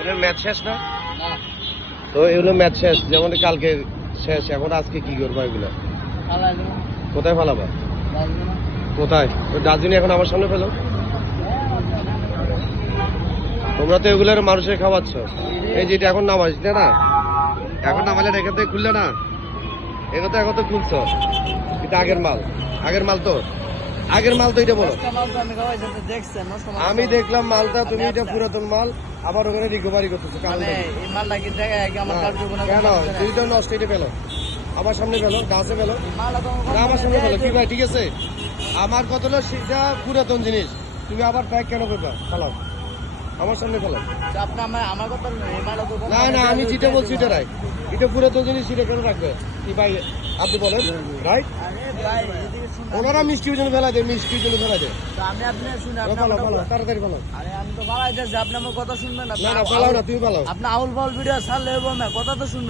এগুলোর ম্যাচ শেষ না? তো এগুলো ম্যাচ শেষ, যেমন কালকে শেষ, এখন আজকে কি করবো এগুলো? কোথায় ফালাবা? কোথায়? ওই ডাস্টবিন এখন আমার সামনে ফেলো। তোমরা তো এগুলোর মানুষের খাওয়াচ্ছ। এই যে এটা এখন নামাজ না, এখন নামালে এখান থেকে খুললে না, এটা তো এখন তো খুলছো, এটা আগের মাল। আগের মাল তো, আগের মাল তো এটা বলো। আমি দেখলাম মালটা, তুমি এটা পুরাতন মাল আবার ওখানে রিকভারি করতেছো। কেন তুই তো নষ্ট, এটা পেলো আমার সামনে পেলো, গাছে পেলো না, আমার সামনে পেলো। কি ভাই ঠিক আছে, আমার কত হলো সেটা পুরাতন জিনিস, তুমি আবার প্যাক কেন করবা? ফালাও আমার সামনে ফেলাও। না না, আমি যেটা বলছি এটা রাইট, এটা পুরাতন জিনিস, সেটা কেন রাখবে? কি ভাই আপনি বলেন রাইট? ওনারা মিষ্টির জন্য ফেলা দেয়, মিষ্টির জন্য ফেলা দেয়। তাড়াতাড়ি ফেলাও। আমি তো ভালো আপনি আমার কথা শুনবেন না না, ফেলাও না, তুমি ফেলাও। আপনি আউল ফাউল ভিডিও ছাড়লে কথা তো শুনবেন।